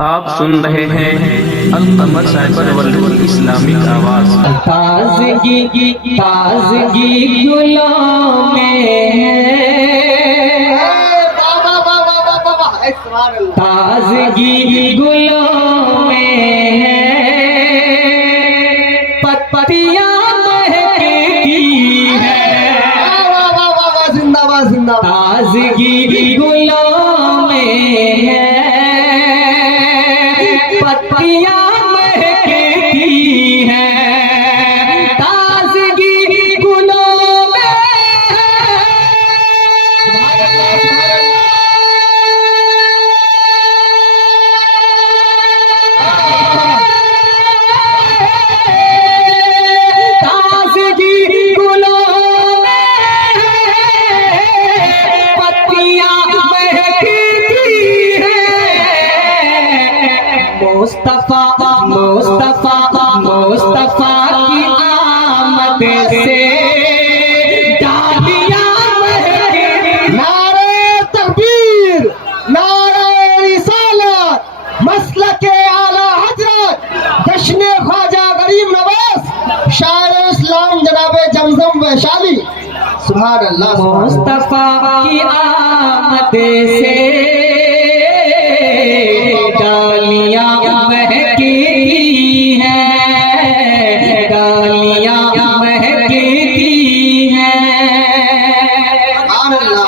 आप सुन रहे हैं अल-कमर साइबर वर्ल्ड इस्लामिक आवाज। ताज़गी ताज़गी गुलों में ताज़गी गुलों में पत्तियां महकती है। जिंदाबाद जिंदाबाद। ताज़गी गुलों में पत्तियां महकती हैं। ताज़गी गुलों में ताज़गी गुलों में पत्तियां महकती मुस्तफा मुस्तफा मुस्तफा की आमद से डालियां महके। नारे तकबीर, नारे रिसालत, मसलके आला हजरत, जश्न ख्वाजा गरीब नवाज, शायर इस्लाम जनाबे जमजम वैशाली। सुभान अल्लाह। मुस्तफा की आमद से डालियां महकी हैं, डालियां महकी हैं। सुभान अल्लाह।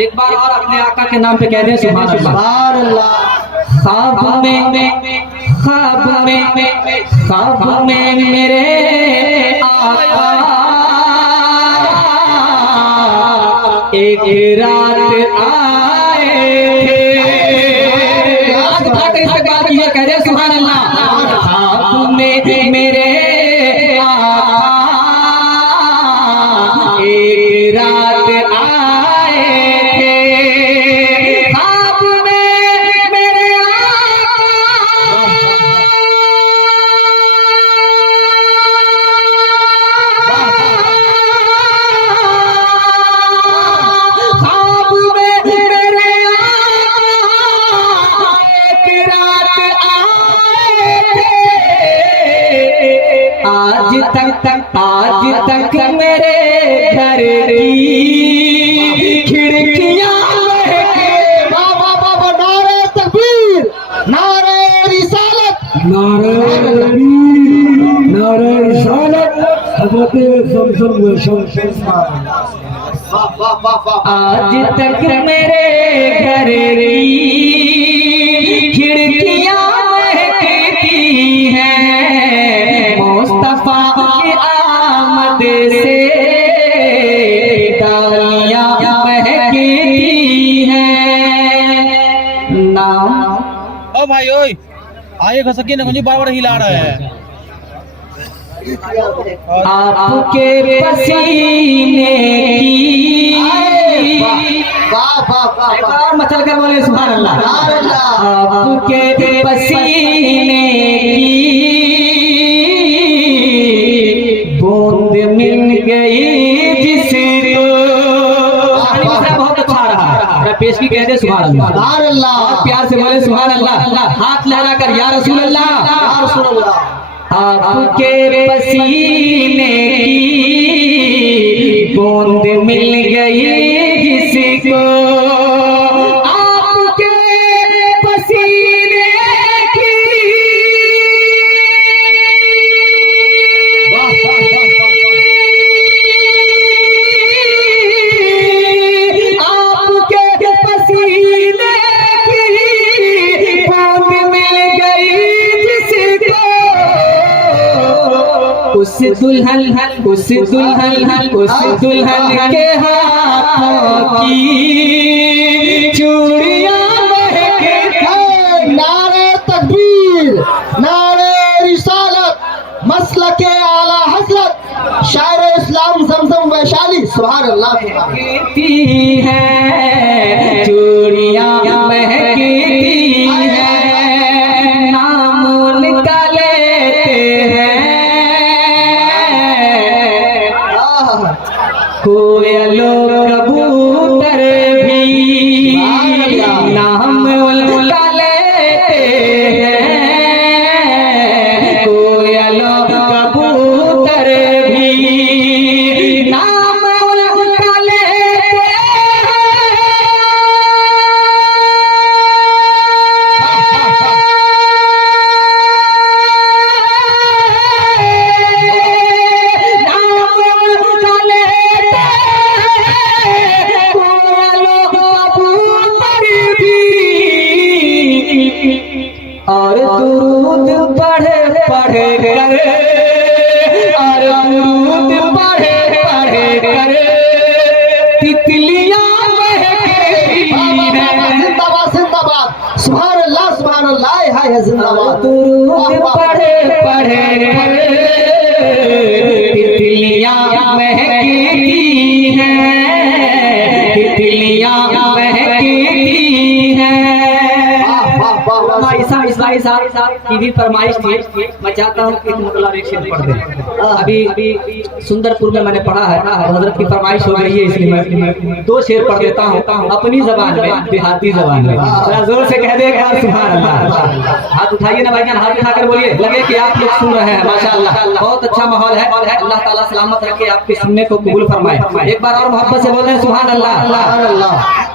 एक बार और अपने आका के नाम पे कह दें सुभान अल्लाह। सुभान अल्लाह। ख्वाब में मेरे आका एक रात आए थे। आज तक इस बात की कह रहे सुभान अल्लाह। ख्वाब में मेरे आका एक रात आए थे। ख्वाब में मेरे ख्वाब में मेरे एक रात आए थे। आज तक मेरे घर की खिड़कियां महके। बाबा बाबा, नारे तकबीर, नारे रिसालत, नारे रिसालत हज़रत ज़मज़म वैशाली। वाह वाह वाह वाह। आज तक मेरे घर की खिड़कियां महकती हैं। मुस्तफा की आमद से डालियां महकती हैं। नाम ओ भाई ओए आए घसकी ना बार बार हिला रहा है। आपके पसीने की वाह वाह वाह एक वाह। बार मचल कर बोले सुभान अल्लाह। सुभान अल्लाह। आपके पसीने की बूंद मिल गई जिसको। बहुत अच्छा रहा। मैं पेश की कहते सुभान अल्लाह। सुभान अल्लाह। प्यार से बोले सुभान अल्लाह। हाथ लहरा कर या रसूल अल्लाह। या रसूल अल्लाह। आपके पसीने की बूंद मिल गई जिसको। आपके पसीने की वाह वाह वाह वाह। आपके पसीने की बूंद मिल गई जिसको। उस दुल्हन के हाथों की चूड़ियां महके। नारे तकबीर, नारे रिसालत, मसलके आला हजरत, शायर इस्लाम जमजम वैशाली। सुभान अल्लाह। महकती हैं, चूड़ियां महकती हैं। नाम उनका लेते हैं कोयलो कबूतर भी। नाम उनका लेते सुभान अल्लाह हाय जिंदाबाद। दुरूद पढ़े पढ़े तितलियां महकती हैं, तितलियां महकती हैं। इस्माइल साहब की भी फरमाइश थी, मैं चाहता हूँ कि मतलब एक शेर पढ़ दें। अभी सुंदरपुर में मैंने पढ़ा है, हजरत की फरमाइश हो गई है, इसलिए मैं 2 शेर पढ़ देता हूँ अपनी जबान में, देहाती जबान में। जरा जोर से कह देगा यार सुभान अल्लाह। हाथ उठाइए ना भाईजान, हाथ उठाकर बोलिए, लगे कि आप लोग सुन रहे हैं। माशाअल्लाह बहुत अच्छा माहौल है। अल्लाह ताला सलामत रखे, आपके सुनने को कबूल फरमाए। एक बार और मोहब्बत से बोल रहे हैं सुभान अल्लाह।